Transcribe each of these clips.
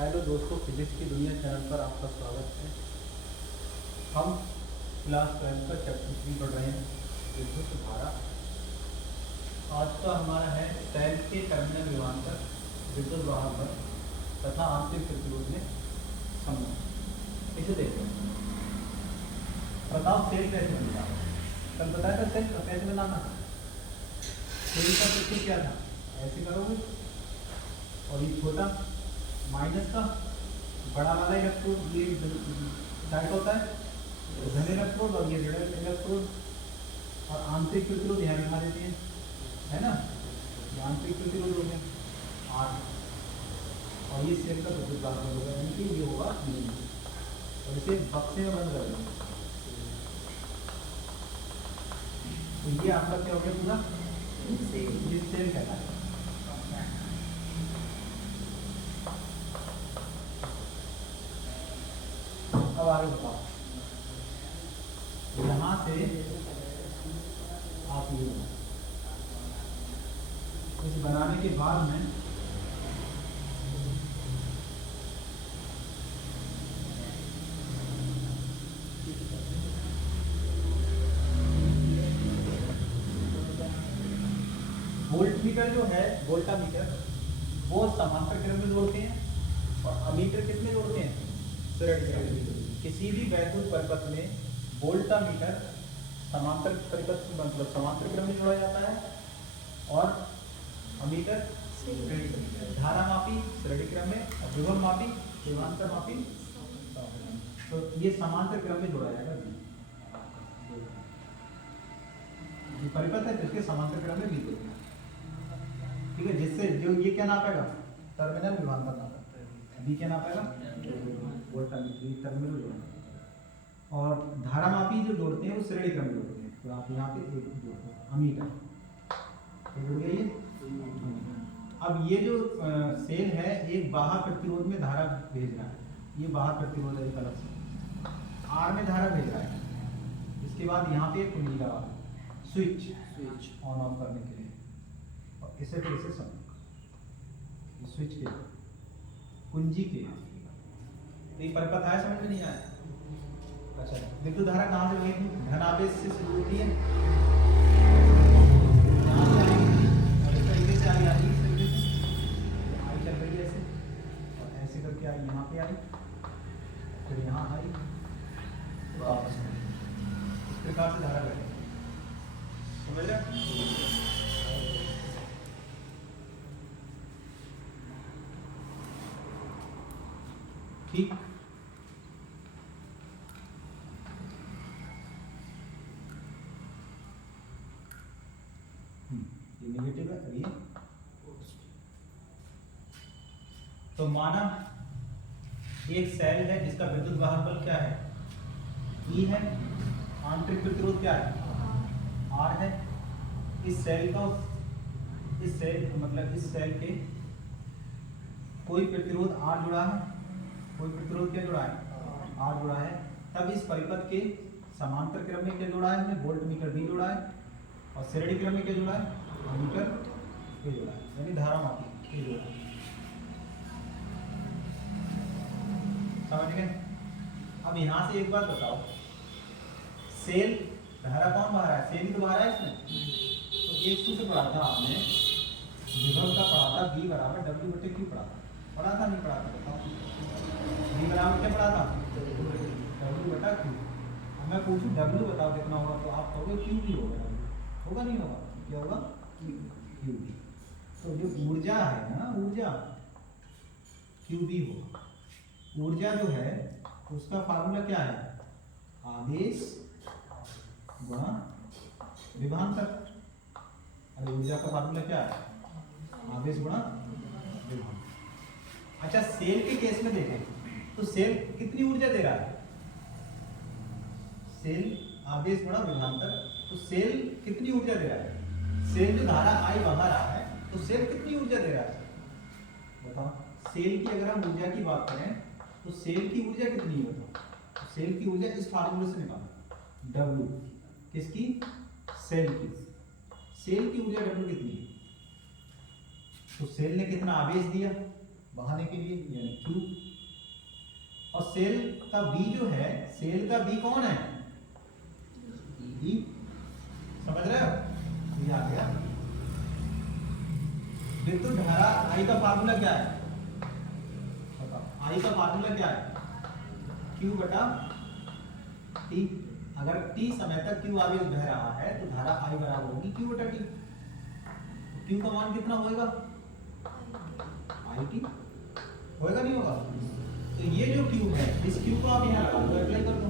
Hello दोस्तों, physics की दुनिया चैनल पर आपका स्वागत है। हम क्लास 12 का चैप्टर 3 पढ़ रहे हैं, विद्युत धारा। आज का हमारा है सेल के टर्मिनल विभवांतर, विद्युत वाहक बल तथा आंतरिक प्रतिरोध में संबंध। इसे देखते हैं। बताओ सेल कैसे बनता है। कल बताया था सेल कैसे बनाना। सेल का प्रतीक क्या था, ऐसे करोगे और ये छोटा माइनस का बड़ा वाला इलेक्ट्रोड, ये डायट होता है धन इलेक्ट्रोड और ये ऋण इलेक्ट्रोड, और आंतरिक प्रतिरोध यहाँ दिखा देते हैं, है ना। ये आंतरिक प्रतिरोध हो गया आर, और ये सेल का विद्युत वाहक बल होगा, यानी कि ये होगा मीन। और इसे बक्से में बंद कर देंगे। तो ये आपका क्या हो गया पूरा, ये सेल कहता है। अब आगे बताओ, यहाँ से आप ये इस बनाने के बाद में वोल्ट मीटर जो है, वोल्टा मीटर, वो समांतर क्रम में जोड़ते हैं और अमीटर किस में जोड़ते हैं, श्रेणी क्रम में। किसी भी वैद्युत परिपथ में वोल्टा मीटर समांतर परिपथ मतलब समांतर क्रम में जोड़ा जाता है और अमीटर श्रेणी क्रम। धारा मापी श्रेणी क्रम में और विभव मापी विभवांतर मापी। तो ये समांतर क्रम में जोड़ा जाएगा। ये परिपथ है जिसके समांतर क्रम में विद्युत, ठीक है, जिससे जो ये क्या नापेगा, टर्मिनल विभवांतर नापेगा। बी क्या नापेगा, वोल्टा मीटर टर्मिनल जोड़ना। और धारा मापी जो जोड़ते हैं वो श्रेणी क्रम में जोड़ते हैं। तो आप यहाँ पे एक जोड़ते हैं अमीटर, जुड़ गया ये। अब ये जो सेल है एक बाहर प्रतिरोध में धारा भेज रहा है, ये बाहर प्रतिरोध है एक अलग से, आर में धारा भेज रहा है। इसके बाद यहाँ पे कुंडी लगा स्विच ऑन ऑफ करने के लिए, और इसे फिर से संपर्क स्विच के कुंजी के। तो ये परिपथ आया, समझ में नहीं आया। अच्छा, विद्युत धारा कहाँ से बहेगी, धन आवेश से शुरू होती है, यहाँ से आएगी और इस तरीके से आई, इस तरीके से आई चल रही है ऐसे, और ऐसे करके आई यहाँ पे आई, फिर यहाँ आई, वापस इस प्रकार से धारा बहेगी। समझ रहे? ठीक। ये नेगेटिव है, ये तो माना एक सेल है जिसका विद्युत वाहक बल क्या है, E है, आंतरिक प्रतिरोध क्या है, R है। इस सेल का इस सेल के कोई प्रतिरोध R जुड़ा है, कोई प्रतिरोध क्या जुड़ा है, R जुड़ा है। तब इस परिपथ के समांतर क्रम में क्या जुड़ा है, हमने वोल्ट मीटर भी जोड़ा है, और श्रेणी क्रम में क्या जुड़ा है, अमीटर ये जोड़ा है, यानी धारा मापी ये जोड़ा है। समझ गए? अब यहाँ से एक बात बताओ, सेल धारा कौन बहा रहा है, सेल ही तो बहा रहा है इसमें। तो एक सूत्र पढ़ा था आपने, विभव का पढ़ा था, B बराबर W बटे Q पढ़ा था नहीं पढ़ा था, बताओ। B बराबर क्या पढ़ा था, W बटा Q। अब मैं पूछूं W बताओ कितना होगा, तो आप कहोगे Q भी होगा नहीं होगा, क्या होगा, Q भी। तो जो ऊर्जा है ना, ऊर्जा Q भी होगा। ऊर्जा जो है उसका फार्मूला क्या है, आवेश गुणा विभवांतर। अरे ऊर्जा का फार्मूला क्या है, आवेश गुणा विभवांतर। अच्छा, सेल के केस में देखें तो सेल कितनी ऊर्जा दे रहा है, सेल आवेश गुणा विभवांतर, तो सेल कितनी ऊर्जा दे रहा है, सेल जो धारा आई बहा रहा है तो सेल कितनी ऊर्जा दे रहा है, बताओ। सेल की अगर हम ऊर्जा की बात करें तो सेल की ऊर्जा कितनी है, बताओ। सेल की ऊर्जा इस फार्मूले से निकालो, W किसकी, सेल की। सेल की ऊर्जा W कितनी है, तो सेल ने कितना आवेश दिया, बहाने के लिए यानी Q। और सेल का B जो है, सेल का B कौन है? E। समझ रहे हो? ये आ गया। विद्युत धारा I का फार्मूला क्या है? बताओ, I का फार्मूला क्या है? Q बटा T। अगर T समय तक Q आवेश बह रहा है तो धारा I बराबर होगी Q बटा T। Q का मान कितना होएगा? IT होएगा, नहीं होगा? तो ये जो Q है, इस Q को आप यहाँ लगा दो, अप्लाई कर दो,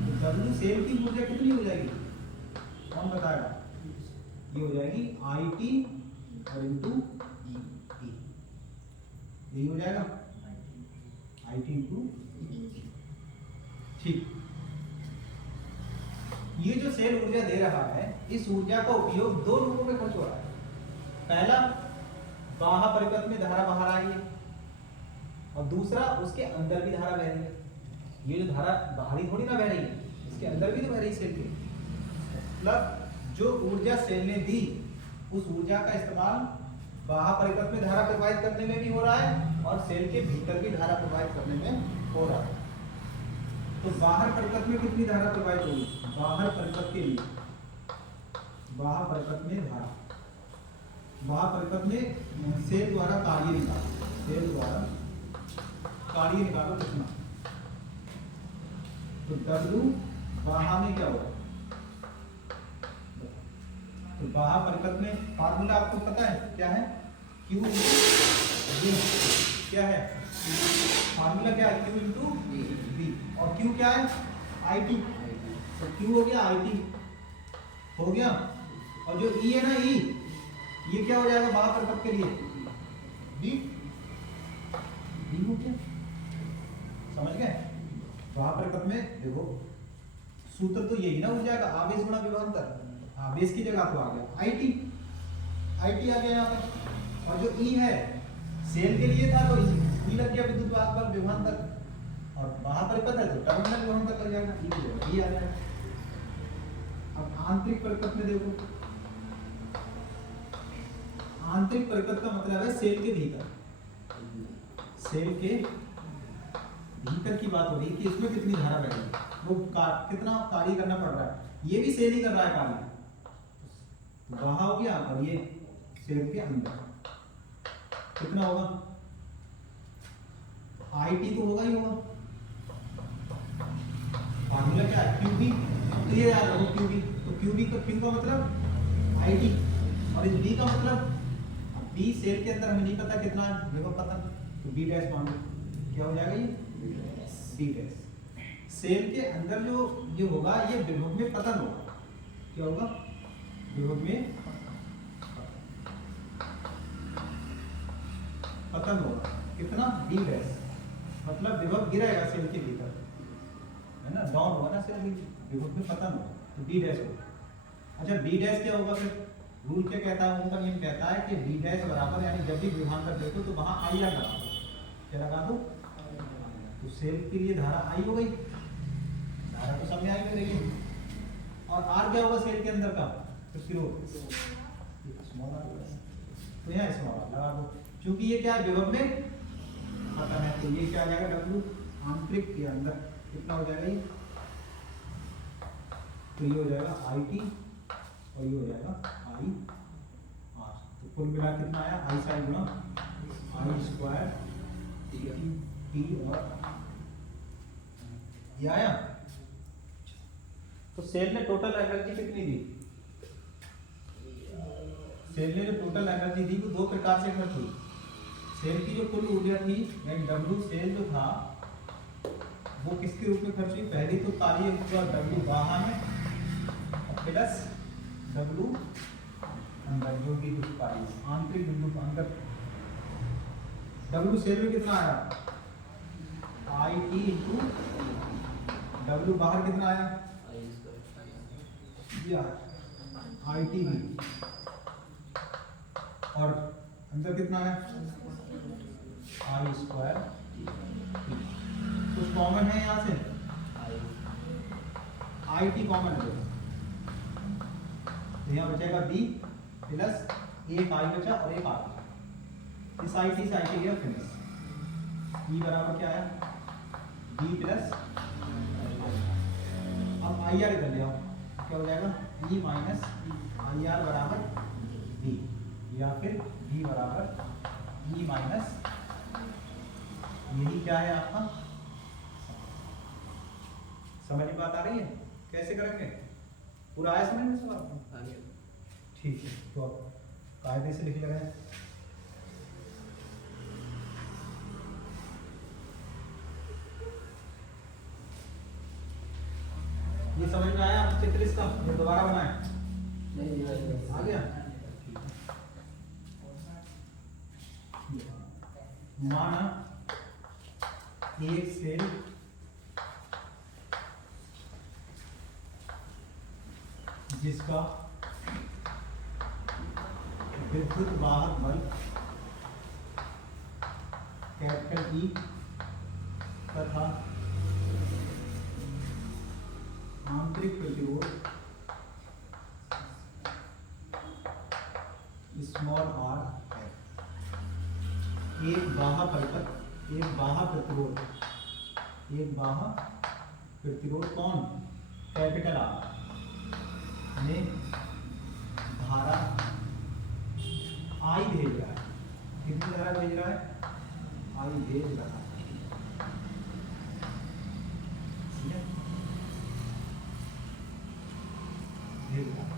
तो W सेल की ऊर्जा कितनी हो जाएगी? कौन बताएगा? ये हो जाएगी IT और इंटू E। यही हो जाएगा IT इंटू E। ठीक। ये जो सेल ऊर्जा दे रहा है, इस ऊर्जा का उपयोग दो रूपों में खर्च हो रहा है। पहला, बाह्य परिपथ में धारा बाहर आ रही है, और दूसरा उसके अंदर भी धारा बह रही है। ये जो धारा बाहरी थोड़ी ना बह रही है, इसके अंदर भी तो बह रही है सेल के। मतलब जो ऊर्जा सेल ने दी, उस ऊर्जा का इस्तेमाल बाह्य परिपथ में धारा प्रवाहित करने में भी हो रहा है और सेल के भीतर भी धारा प्रवाहित करने में हो रहा है। तो बाहर परिपथ में कितनी धारा प्रवाहित होगी? बाहर परिपथ के लिए, बाहर परिपथ में धारा, बाहर परिपथ में सेल द्वारा कार्य निकालो, सेल द्वारा कार्य निकालो कितना? तो W बाहर में क्या होगा? तो बाहर परिपथ में फार्मूला आपको पता है क्या है? Q क्या है? फार्मूला क्या है? Q into V। और Q क्या है? IT। तो Q हो गया IT हो गया, और जो E है ना, E, ये क्या हो जाएगा बाहर परिपथ के लिए? B हो गया। समझ गए? बाहर परिपथ में देखो सूत्र तो यही ना, ऊर्जा का आवेश गुणा विभवांतर, आवेश की जगह तो आ गया IT आ गया यहाँ पे। और जो E है सेल के लिए था, तो E लग गया विद्युत वाहक बल विभवांतर, और बाहर परिपथ है तो टर्मिनल विभवांतर लग जाएगा, E आ जाएगा। अब आंतरिक परिपथ में देखो, आंतरिक परिपथ का मतलब है सेल के भीतर, सेल के भीतर की बात हो रही है कि इसमें कितनी धारा बह रही है, वो कितना कार्य करना पड़ रहा है। ये भी सेल ही कर रहा है कार्य, बाहर हो गया, और ये सेल के अंदर कितना होगा? IT तो होगा ही होगा। फार्मूला क्या है? QB। तो ये याद रखो QB, तो QB का Q का मतलब IT, और इस B का मतलब, B सेल के अंदर हमें नहीं पता कितना है, देखो पता, तो B डैश मान लो, क्या हो जाएगा ये? B dash. सेल के अंदर जो ये होगा, ये विभव में पतन होगा। क्या होगा? विभव में पतन होगा। कितना? B dash. मतलब विभव गिरेगा सेल के भीतर, है ना, डाउन होगा ना सेल, विभव में पतन होगा, तो B डैश होगा। अच्छा, B डैश क्या होगा फिर? रूल क्या कहता है? उनका नियम कहता है कि B डैश बराबर, यानी जब भी विभवांतर देखो तो वहां I लगा दो। क्या लगा दो? तो सेल के लिए धारा I हो गई, धारा तो सब में I में रही, और R क्या होगा सेल के अंदर का? प्रतिरोध, स्मॉल r, तो यहाँ स्मॉल r लगा दो, क्योंकि ये क्या है? विभव में पता है, तो ये क्या आ जाएगा? W आंतरिक के अंदर कितना हो जाएगा ये? तो ये हो जाएगा IT, और ये हो जाएगा IR। तो कुल मिला कितना आया? I साइन गुणा I स्क्वायर T, और ये आया। तो सेल ने टोटल एनर्जी कितनी दी? सेल ने जो टोटल एनर्जी दी वो दो प्रकार से खर्च हुई। सेल की जो कुल ऊर्जा थी, यानी W सेल जो था, वो किसके रूप में खर्च हुई? पहली तो कार्य हुआ W बाहर में, प्लस W अंदर, जो कि कुछ कार्य आंतरिक बिंदु अंदर। W सेल में कितना आया? IT इंटू W बाहर कितना आया? IT भी, और अंदर कितना है? I square. कुछ कॉमन है यहाँ से? IT कॉमन है, तो यहाँ बचेगा B प्लस एक I बचा और एक R। इस IT से IT गया फिनिश। ई बराबर क्या आया, बी प्लस, अब आई आर इधर ले आओ, क्या हो जाएगा, ई माइनस आई आर बराबर बी, या फिर बी बराबर ई माइनस, यही क्या है आपका, समझ में बात आ रही है कैसे करेंगे, पूरा आया समझ में सवाल, ठीक है। तो अब कायदे से लिख लगाए, ये समझ में आया चित्र इसका, ये दोबारा बनाए, आ गया। माना एक सेल जिसका विद्युत वाहक बल कैपिटल ई तथा आंतरिक प्रतिरोध स्मॉल आर है। एक बाह्य परिपथ, एक बाह्य प्रतिरोध, एक बाह्य प्रतिरोध कौन, कैपिटल आर में धारा आई भेज रहा है, कितनी धारा भेज रहा है, आई भेज रहा है,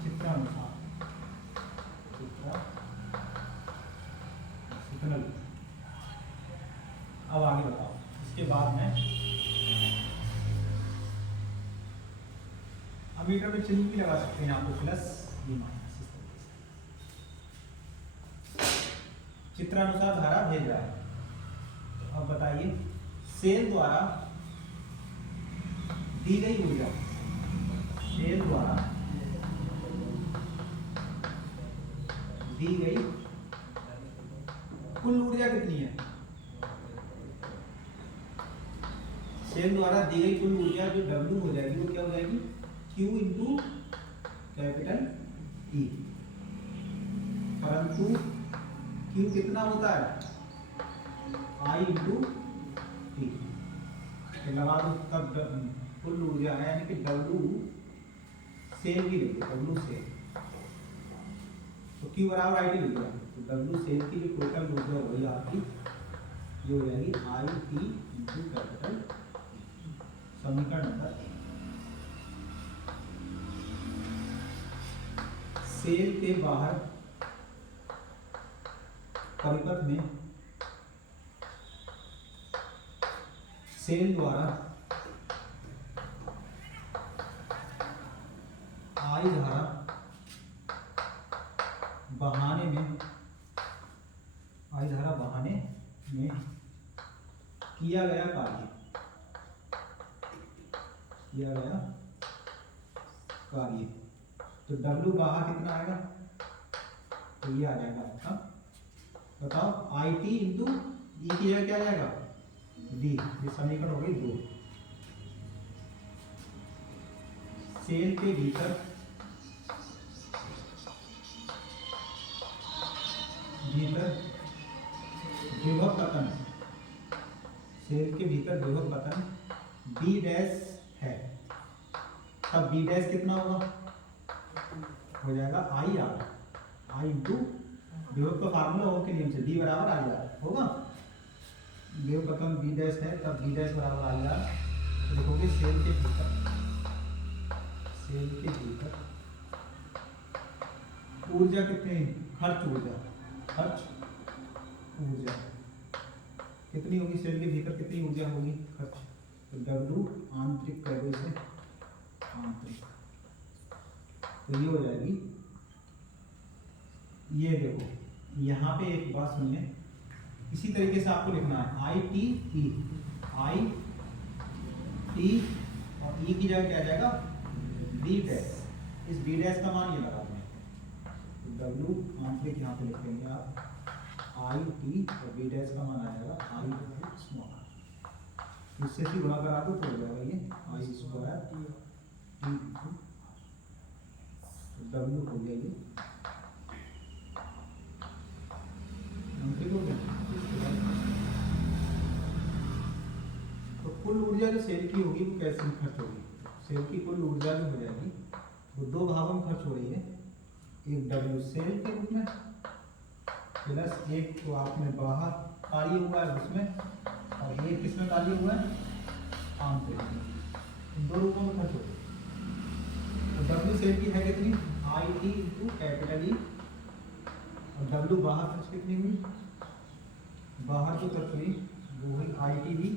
चित्रानुसार, अब आगे बताओ, इसके बाद में मीटर में चिन्ह भी लगा सकते हैं आपको, प्लस बी माइनस, इस तरीके से चित्रानुसार धारा भेज रहा है। तो अब बताइए, सेल द्वारा दी गई ऊर्जा, सेल द्वारा दी गई कुल ऊर्जा कितनी है, सेल द्वारा दी गई कुल ऊर्जा जो W हो जाएगी वो क्या हो जाएगी, Q इंटू कैपिटल E, परंतु Q कितना होता है, I इंटू T, लगा दो तब कुल ऊर्जा है, यानी कि W सेल की लिखो, W सेल, तो Q बराबर IT लिख दिया, तो W सेल की जो टोटल ऊर्जा हो गई आपकी, जो हो जाएगी IT इंटू कैपिटल, समीकरण नंबर 1। सेल के बाहर परिपथ में सेल द्वारा आई धारा बहाने में, आई धारा बहाने में किया गया कार्य, किया गया कार्य, तो W बाहर कितना आएगा, तो ये आ जाएगा आपका, बताओ IT इंटू ई की जगह क्या आ जाएगा, D, ये समीकरण हो गई 2। सेल के भीतर विभव पतन, सेल के भीतर विभव पतन B डैश है, तब B डैश कितना होगा, हो जाएगा आई आर, आई इंटू विभव का फार्मूला ओम के नियम से, D बराबर आई आर होगा, विभव पतन B डैश है, तब B डैश बराबर आई आर, तो देखोगे सेल के भीतर, सेल के भीतर ऊर्जा कितनी, खर्च ऊर्जा, खर्च ऊर्जा कितनी होगी, सेल के भीतर कितनी ऊर्जा होगी, खर्च, तो W आंतरिक कर दो इसे, आंतरिक, तो ये हो जाएगी, ये देखो यहाँ पे एक बात सुनिए, इसी तरीके से आपको लिखना है I T E, I T और ई की जगह क्या आ जाएगा, बी डैश, इस बी डैश का मान ये लगा देंगे, तो W आंतरिक यहाँ पे लिख देंगे आप, आई टी और बी डैश का मान आ जाएगा आई स्मॉल, इससे भी गुणा करा दो तो हो जाएगा ये आई स्क्वायर टी, W हो गया ये आंतरिक हो गया, ऊर्जा जो सेल की होगी वो कैसे खर्च होगी? सेल की कुल ऊर्जा जो हो जाएगी वो दो भागों में खर्च हो रही है, एक डब्ल्यू सेल के रूप में प्लस एक तो आपने बाहर कार्य हुआ है उसमें, और एक किसमें कार्य हुआ है? आंतरिक में। दो रूपों में खर्च होगी। तो डब्ल्यू सेल की है कितनी? I T into capital E, और डब्ल्यू बाहर खर्च कितनी हुई? बाहर जो खर्च हुई वो हुई आई टी बी,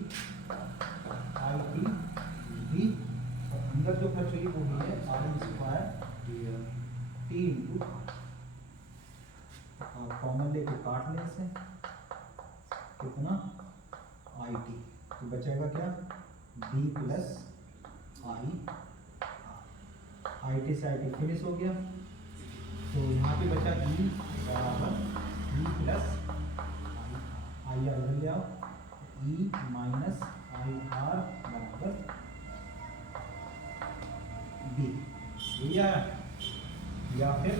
और अंदर जो खर्च हुई वो हुई है R M square T into, common लेके काट लें इससे, कितना? आई टी, तो बचेगा क्या? बी प्लस आई टी से आई टी फिनिश हो गया, तो यहाँ पे बचा ई बराबर ई प्लस आई आर इधर ले आओ, ई माइनस आई आर बराबर बी, या फिर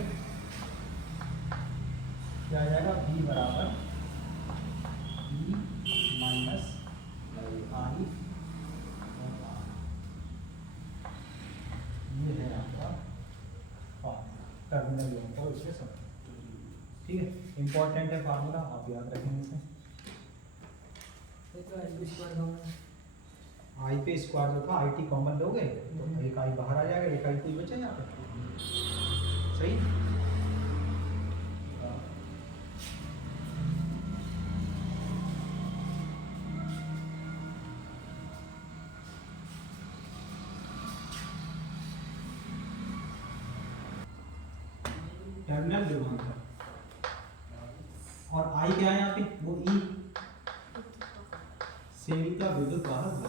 क्या आ जाएगा? बी बराबर ई माइनस आई और आर। ये है आपका फार्मूला टर्मिनल इलेक्ट्रॉन और इसके सब। ठीक है, इंपॉर्टेंट है फार्मूला, आप याद रखेंगे इसे। आई पे स्क्वायर जो था, आई टी कॉमन लोगे तो एक आई बाहर आ जाएगा, एक आई कोई बचा यहाँ पे। सही। टर्मिनल विभवांतर, और आई क्या है यहाँ पे? वो ई सेल का विद्युत वाहक है।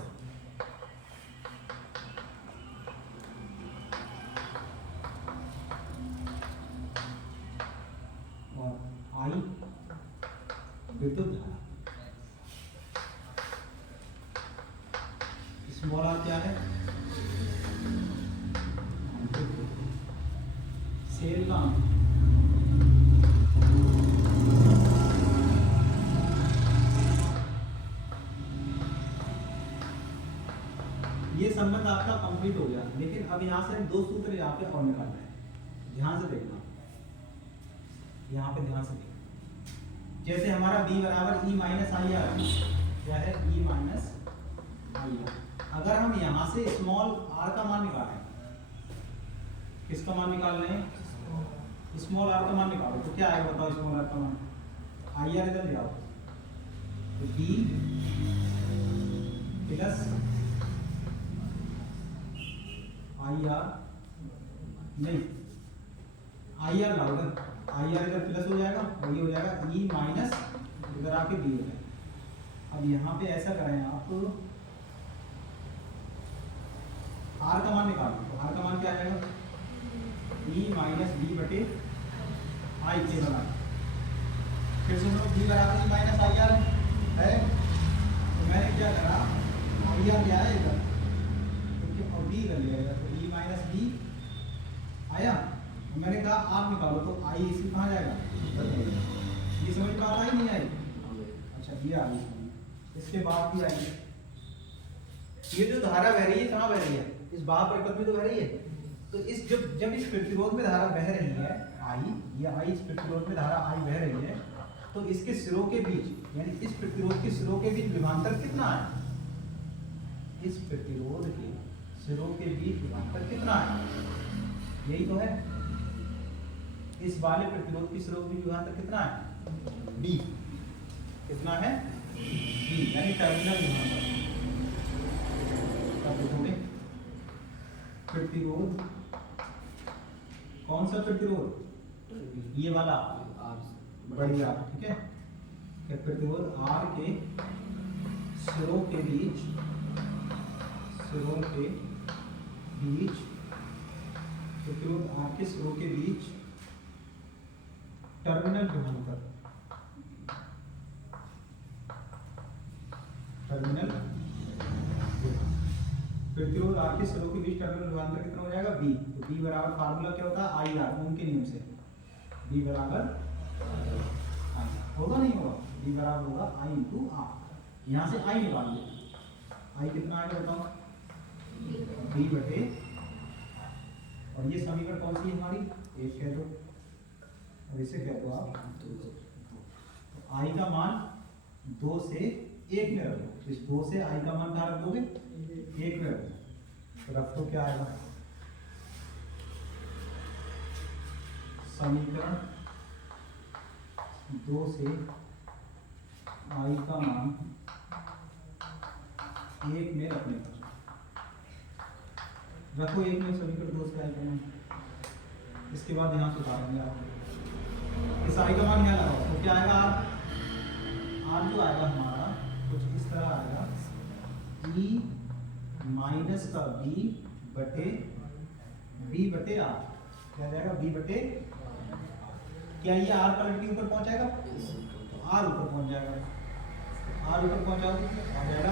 और आई विद्युत धारा। स्मॉल आर क्या है? सेल का ये संबंध आपका कंप्लीट हो गया, लेकिन अब यहाँ से हम दो सूत्र यहाँ पे और निकाल रहे हैं। ध्यान से देखना, यहाँ पे ध्यान से देखना। जैसे हमारा b बराबर ई माइनस आई आर, क्या है? E minus I R. अगर हम यहाँ से स्मॉल r का मान निकालें, किसका मान निकाल रहे हैं? स्मॉल r का मान निकालो, तो क्या आएगा बताओ? स्मॉल r का मान आई आर इधर ले आओ, तो b प्लस आई आर, नहीं आई आर लाओ इधर, आई आर इधर प्लस हो जाएगा, और ये हो जाएगा ई माइनस इधर आके बी हो जाएगा। अब यहाँ पे ऐसा करें आप, आर का मान निकालो, तो आर का मान क्या आ जाएगा? ई माइनस बी बटे आई के बराबर। फिर सुनो, बी बराबर ई माइनस आई आर है, तो मैंने क्या करा? आई आर लिया है इधर, और बी कर लिया इधर, तो ई माइनस बी आया। मैंने कहा आप निकालो, तो आई इसी कहाँ जाएगा? ये समझ में आता ही नहीं आई? अच्छा, ये आ गई। इसके बाद भी आई, ये जो धारा बह रही है कहाँ बह रही है? इस बाह्य परिपथ में तो बह रही है। तो इस जब इस प्रतिरोध में धारा बह रही है आई, ये आई इस प्रतिरोध में धारा आई बह रही है, तो इसके सिरों के बीच, यानी इस प्रतिरोध के सिरों के बीच विभवांतर कितना है? इस प्रतिरोध के सिरों के बीच विभवांतर कितना है? यही तो है। इस वाले प्रतिरोध के सिरों के बीच विभवांतर कितना है? बी। कितना है? बी, यानी टर्मिनल विभवांतर। अब देखोगे प्रतिरोध, कौन सा प्रतिरोध? ये वाला बड़ी आर, ठीक है। प्रतिरोध आर के सिरों के बीच प्रतिरोध आर के सिरों के बीच टर्मिनल विभवांतर, प्रतिरोध आर के सिरों के बीच टर्मिनल विभवांतर कितना हो जाएगा? बी। तो बी बराबर फार्मूला क्या होता है? आई आर, ओम के नियम से बी बराबर आई होगा, नहीं होगा? बी बराबर होगा आई इंटू आर। यहाँ से आई निकाल लिया, आई कितना आएगा बताओ, बी बटे, और ये समीकरण कौन सी है हमारी, एक कह दो और इसे कह दो आप तो आई का मान 2 से 1 में रख दो। इस 2 से आई का मान कहाँ रख दोगे, 1 में रख दो, तो रख दो क्या आएगा, समीकरण 2 से आई का मान 1 में रखने का, रखो 1 में समीकरण 2 से आई का मान। इसके बाद यहाँ सुधारेंगे आप, इस आई का मान यहाँ लगाओ तो क्या आएगा, आर जो आएगा हमारा कुछ इस तरह आएगा, ई माइनस का बी बटे आर, क्या जाएगा बी बटे, क्या ये आर पलट के ऊपर पहुंच जाएगा, तो आर ऊपर पहुंच जाएगा, आर ऊपर पहुंच जाओगे आ जाएगा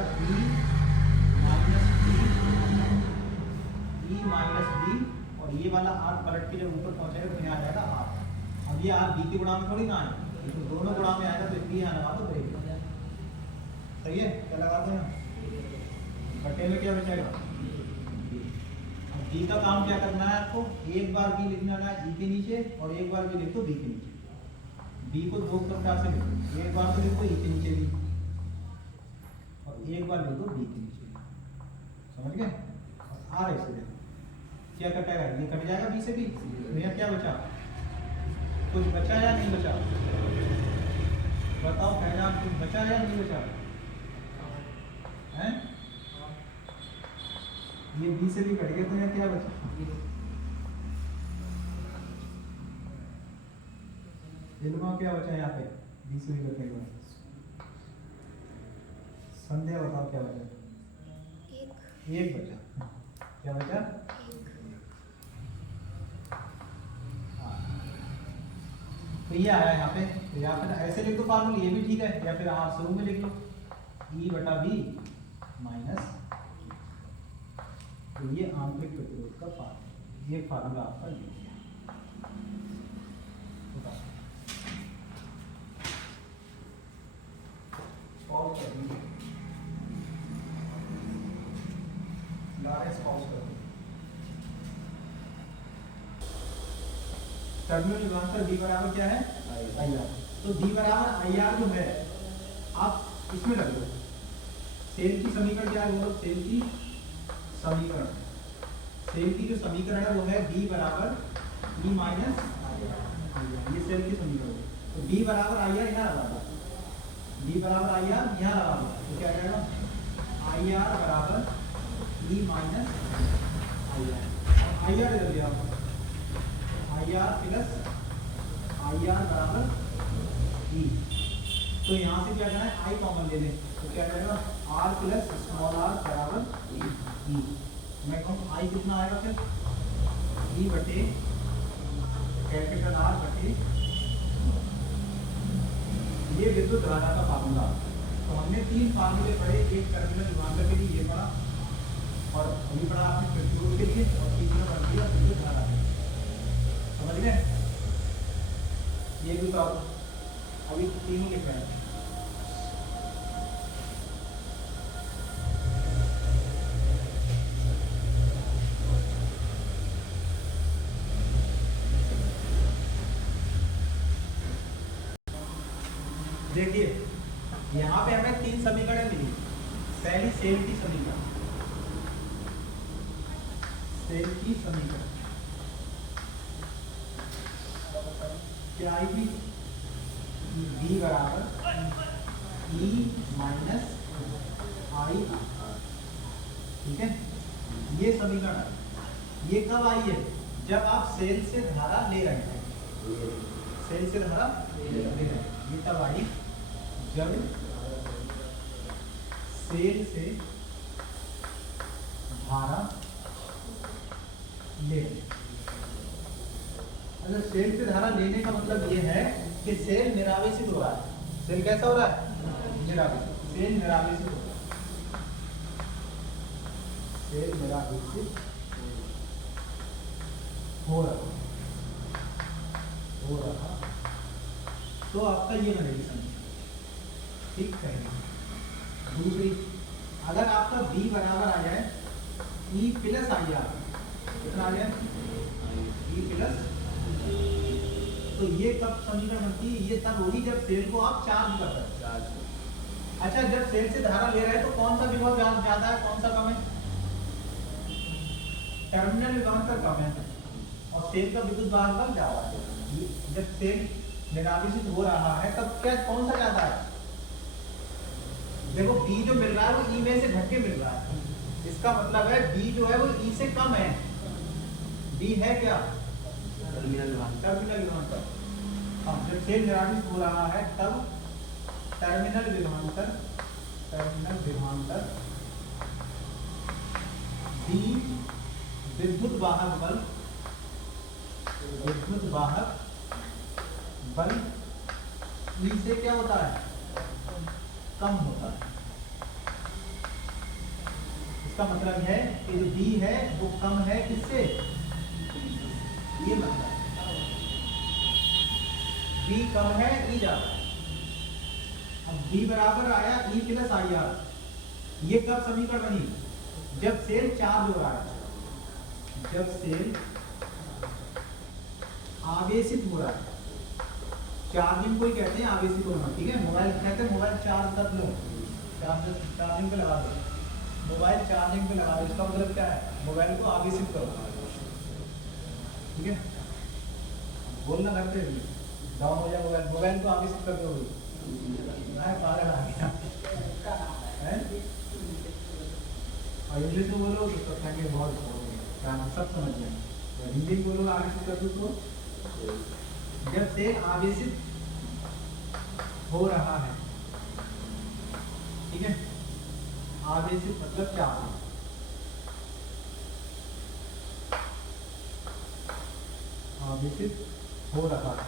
बी माइनस बी, और ये वाला आर पलट के जब ऊपर पहुंचेगा तो यहाँ आ जाएगा आर। अब ये आर बी के गुणा में थोड़ी ना आए, तो दोनों गुणा में आएगा, तो इसलिए यहाँ लगा दो ब्रेक, सही है, क्या लगा दो ना, बटे में क्या बचेगा, बी का काम क्या करना है आपको, एक बार बी लिखना है ई के नीचे और एक बार बी लिखो बी के नीचे, बी को 2 प्रकार से लिखो, एक बार तो लिखो ई के नीचे भी और एक बार लिखो बी के नीचे, समझ गए, आर ऐसे देखो क्या कटेगा, ये कट जाएगा बी से भी, यहाँ क्या बचा, कुछ बचा या नहीं बचा, बताओ पहला कुछ बचा या नहीं बचा है, ये बी से भी कट गया तो यहाँ क्या बचा, इल्मा क्या बचा यहाँ पे, बी से भी कटने के बाद, संध्या बताओ क्या बचा, एक बचा, क्या बचा, तो ये आया यहाँ पे, तो या फिर ऐसे लिख दो फार्मूला, ये भी ठीक है, या फिर आप शुरू में लिख लो ई बटा बी माइनस, तो ये आंतरिक प्रतिरोध का फार्मूला, ये फार्मूला आपका ये पॉज कर दीजिए, पॉज कर दो, टर्मिनल विभवांतर V बराबर क्या है, आई आर, तो V बराबर आई आर जो है आप इसमें लग लो, सेल की समीकरण क्या है, वो सेल की समीकरण, सेल की जो समीकरण है वो है V बराबर E माइनस आई आर, ये सेल की समीकरण है, तो V बराबर आई आर यहाँ लगा दो, V बराबर आई आर यहाँ लगा दो, तो क्या जाएगा आई आर बराबर E minus I R, I R ले लिया आपको, I R plus I R बराबर ई, तो यहाँ से क्या करना है आई कॉमन ले लें, तो क्या करेगा आर प्लस स्मॉल आर बराबर ई, मैं कहूँ आई कितना आएगा फिर ई बटे कैपिटल आर बटे, ये विद्युत धारा का फार्मूला, तो हमने 3 फार्मूले पढ़े, एक टर्मिनल विभवांतर के लिए ये पढ़ा, और अभी पढ़ा आपने प्रतिरोध के लिए, और तीसरा पढ़ लिया विद्युत धारा, समझ गए, ये भी तो अभी तीनों लिख रहे हैं, देखिए यहाँ पे हमें 3 समीकरण मिली, पहली सेल की समीकरण, सेल की समीकरण क्या आई थी, V बराबर E माइनस आई, ठीक है, ये समीकरण, ये कब आई है, जब आप सेल से धारा ले रहे हैं, सेल से धारा ले रहे हैं, ये तब आई जब सेल से धारा ले, अगर सेल से धारा लेने का मतलब ये है कि सेल निरावेशित हो रहा है, सेल कैसा हो रहा है, निरावेशित, सेल निरावेशित हो रहा है, सेल निरावेशित हो रहा, तो आपका ये बनेगी समीकरण, ठीक है। दूसरी अगर आपका बी बराबर आ जाए ई प्लस आई आर, कितना आ जाए ई प्लस, तो ये कब समीकरण बनती है, ये तब होगी जब सेल को आप चार्ज कर रहे हैं। अच्छा, जब सेल से धारा ले रहे हैं तो कौन सा विभव ज्यादा है, कौन सा कम है, टर्मिनल विभवांतर कम है और सेल का विद्युत वाहक बल ज्यादा है। जब सेल निरावेशित हो रहा है तब क्या कौन सा ज्यादा है, देखो बी जो मिल रहा है वो ई में से घट के मिल रहा है, इसका मतलब है बी जो है वो ई से कम है। बी है क्या, टर्मिनल विभवांतर। हाँ, जब सेल निरावेशित हो रहा है तब टर्मिनल विभवांतर बी विद्युत वाहक बल ई से क्या होता है, कम होता है। इसका मतलब है कि जो बी है वो कम है किससे, ये मतलब बी कम है ई ज्यादा है। अब बी बराबर आया ई प्लस आई आर, ये कब समीकरण बनी, जब सेल चार्ज हो रहा है, जब सेल आवेशित हो रहा है। चार्जिंग को ही कहते हैं आवेशित होना, ठीक है। मोबाइल कहते हैं मोबाइल चार्ज कर लो, चार्जिंग पे लगा दो, मोबाइल चार्जिंग पे लगा दो, इसका मतलब क्या है, मोबाइल को आवेशित करो, ठीक है। बोलना घर पे डाउन हो जाए मोबाइल, मोबाइल को आवेशित कर दो, पागल आ गया है। और इंग्लिश में बोलो तो कहेंगे बहुत सब समझ जाए, हिंदी में बोलो आवेशित कर दो तो जब से आवेशित हो रहा है, ठीक है। आवेशित मतलब क्या है, आवेशित हो रहा है,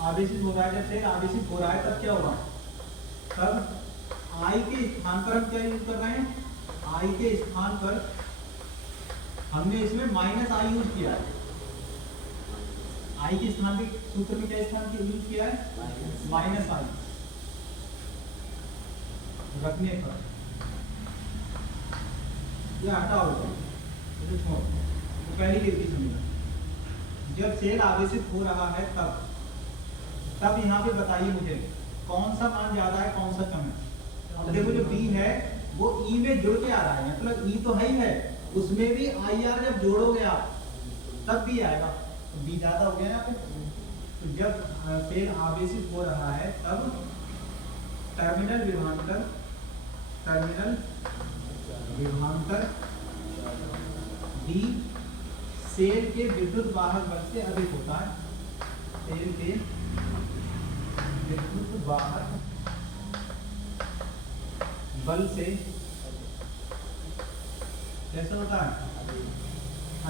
आवेशित हो रहा है, जब सेल आवेशित हो रहा है तब क्या होगा, तब आई के स्थान पर हम क्या यूज कर रहे हैं, आई के स्थान पर हमने इसमें माइनस आई यूज किया है। आई के स्थान पे सूत्र में क्या स्थान यूज किया है, माइनस आई रखने पर यह हटाओ तो छोड़, तो पहली गिनती समझो। जब सेल आवेशित हो रहा है तब यहाँ पे बताइए मुझे कौन सा मान ज्यादा है कौन सा कम है। तो देखो जो बी है वो ई में जुड़ के आ रहा है, मतलब ई तो है ही है, उसमें भी आई आर जब जोड़ोगे आप तब भी आएगा, तो बी ज्यादा हो गया यहाँ पे। तो जब सेल आवेशित हो रहा है तब टर्मिनल विभवांतर बी सेल के विद्युत वाहक बल से अधिक होता है, सेल के विद्युत वाहक बल से कैसे होता है,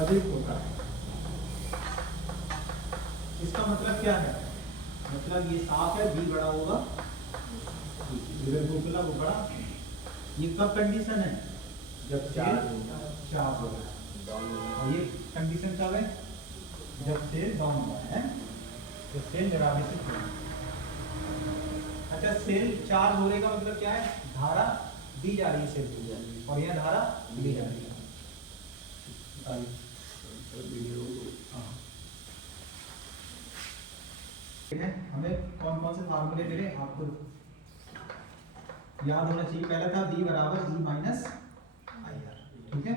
अधिक होता है। इसका मतलब क्या है, मतलब ये साफ है बी बड़ा होगा, वो बड़ा। ये कब कंडीशन है, जब चार्ज होगा, और ये कंडीशन कब है, जब सेल डाउन हुआ है, तो सेल निरावेशित होगा। अच्छा, सेल चार्ज होने का मतलब क्या है, धारा दी जा रही है सेल दी जा रही है, और यह धारा दी जा रही है। हमें कौन कौन से फार्मूले मिले आपको याद होना चाहिए। पहला था बी बराबर ई माइनस आई आर, ठीक है।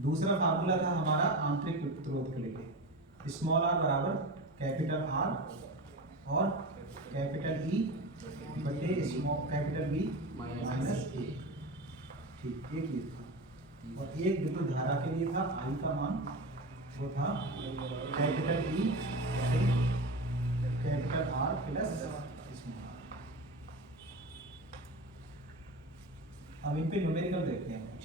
दूसरा फार्मूला था हमारा आंतरिक प्रतिरोध के लिए, स्मॉल आर बराबर कैपिटल आर और कैपिटल ई बटे स्मॉल कैपिटल बी माइनस ए, ठीक। एक ये था, और एक विद्युत धारा के लिए था आई का मान, वो था capital E capital R plus small R. अब इन पे न्यूमेरिकल देखते हैं कुछ।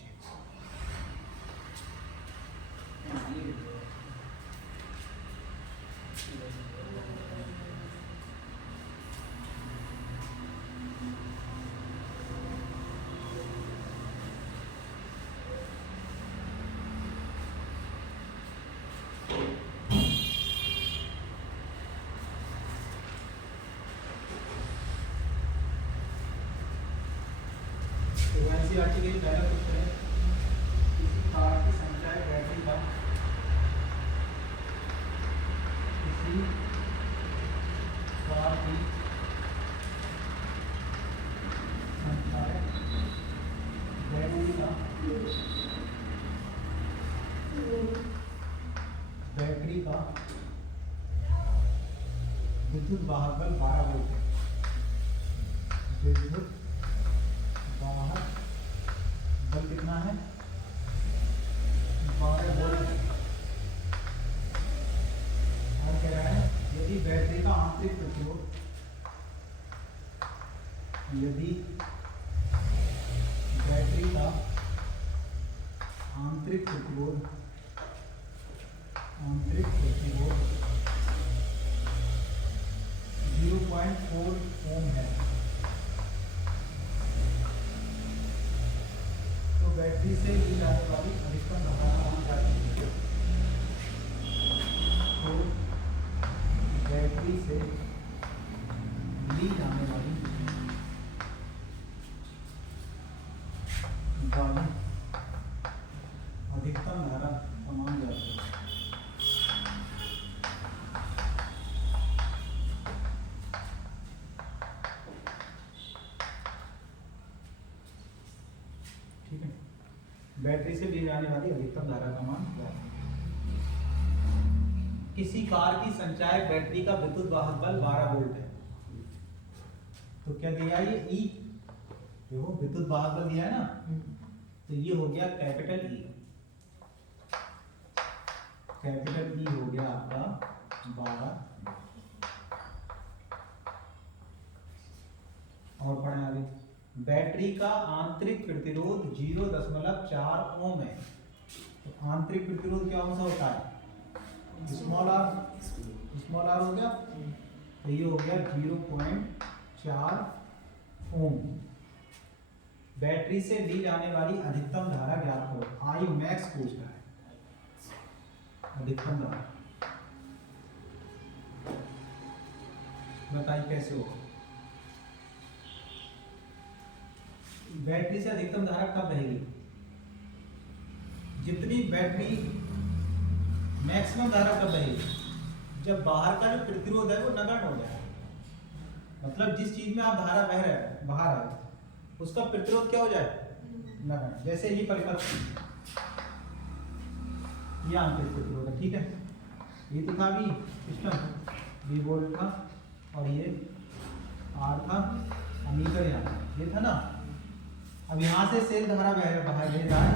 एनसीईआरटी के पहला क्वेश्चन है, किसी कार की संख्या है बैटरी का, किसी कार की संख्या है बैटरी का विद्युत वाहक बल 12 वोल्ट है। विद्युत वाहक बल कितना है? 12 वोल्ट। और कह रहा है यदि बैटरी का आंतरिक प्रतिरोध, यदि बैटरी का आंतरिक प्रतिरोध 0.4 ओम है, तो बैटरी से ली जाने वाली अधिकतम धारा क्या है? तो बैटरी से ली जाने वाली अधिकतम धारा समान जाती है। ठीक है, बैटरी से ली जाने वाली अधिकतम धारा का मान क्या है? किसी कार की संचाय बैटरी का विद्युत वाहक बल 12 वोल्ट है, तो क्या दिया ये ई, देखो विद्युत वाहक बल दिया है ना, तो ये हो गया कैपिटल ई, कैपिटल ई हो गया आपका 12। और पढ़ें आगे, बैटरी का आंतरिक प्रतिरोध 0.4 ओम है, तो आंतरिक प्रतिरोध क्या ओम से होता है? स्मॉल आर हो गया, तो ये हो गया 0.4 ओम। बैटरी से ली जाने वाली अधिकतम धारा ज्ञात करो, आई मैक्स पूछ रहा है, अधिकतम धारा बताइए कैसे होगा? बैटरी से अधिकतम धारा कब रहेगी? जितनी बैटरी मैक्सिमम धारा कब रहेगी? जब बाहर का जो प्रतिरोध है वो नगण्य हो जाए, मतलब जिस चीज में आप धारा बह रहे हैं बाहर है उसका प्रतिरोध क्या हो जाए? नगण्य। जैसे ये परिपथ, ये आंतरिक प्रतिरोध है, ठीक है, ये तो था भी सिस्टम V वोल्ट था, और ये R था, अमीटर यहाँ ये था ना। अब यहाँ से सेल धारा बाहर भेज रहा है,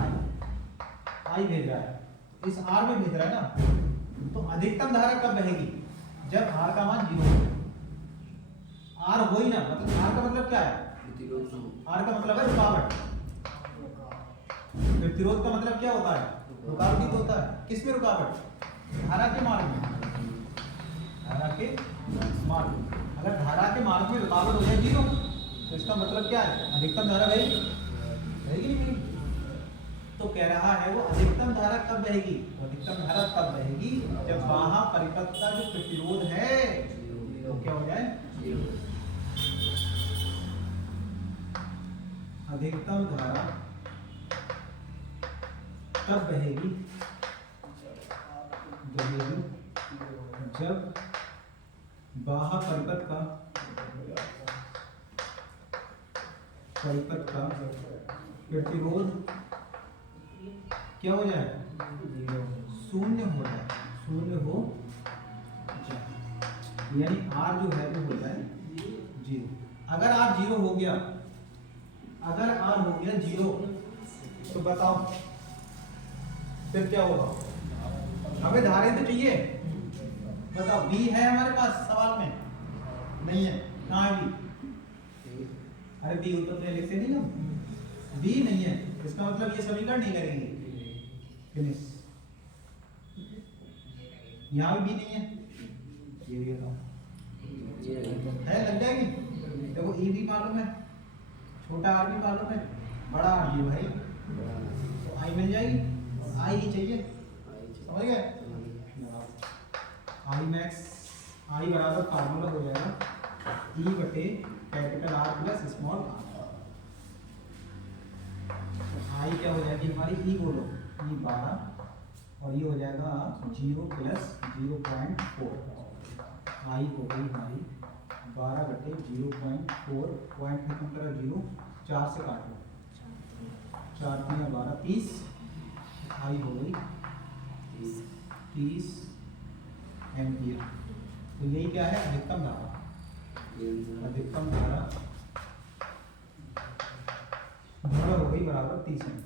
I भेज रहा है, इस R में भेज रहा है ना, तो अधिकतम धारा कब बहेगी? जब R का मान 0 हो। R हो ही ना, मतलब R का मतलब क्या है? R का मतलब है रुकावट। प्रतिरोध का मतलब क्या होता है? रुकावट ही तो होता है। किसमें रुकावट? धारा के मार्ग में, धारा के मार्ग में। अगर धारा के मार्ग में रुकावट हो जाए 0, तो इसका मतलब क्या है? अधिकतम धारा रहेगी नहीं? तो कह रहा है वो अधिकतम धारा कब बहेगी? तो अधिकतम धारा तब बहेगी जब वहां परिपथ का जो प्रतिरोध है तो क्या हो जाए? अधिकतम धारा तब बहेगी जब बाह्य परिपथ का प्रतिरोध क्या हो जाए? शून्य हो जाए, यानी R जो है वो हो जाए 0। अगर R 0 हो गया, अगर R हो गया 0, तो बताओ फिर क्या होगा? हमें धारे तो चाहिए, बताओ B है हमारे पास सवाल में? नहीं है, कहाँ है B? अरे B उत्तर तो लिखते नहीं हम, B नहीं है, इसका मतलब ये समीकरण नहीं करेंगे, फिनिश। यहाँ भी नहीं है, ये भी बताओ है, लग जाएगी। देखो E भी मालूम है, छोटा R भी मालूम है, बड़ा R भी भाई, तो I मिल जाएगी, I ही चाहिए, समझ गए? I मैक्स, I बराबर फार्मूला हो जाएगा E बटे capital R plus small r। आई क्या हो जाएगी हमारी, ई बोलो, ई 12 और ये हो जाएगा 0 प्लस 0.4। आई हो गई हमारी 12 बटे 0.4, पॉइंट खत्म करो 0, 4 से काटो, 4 3 12 30, आई हो गई 30 एम्पियर। तो यही क्या है, अधिकतम धारा। अधिकतम धारा हो गई बराबर 30 एम्पियर।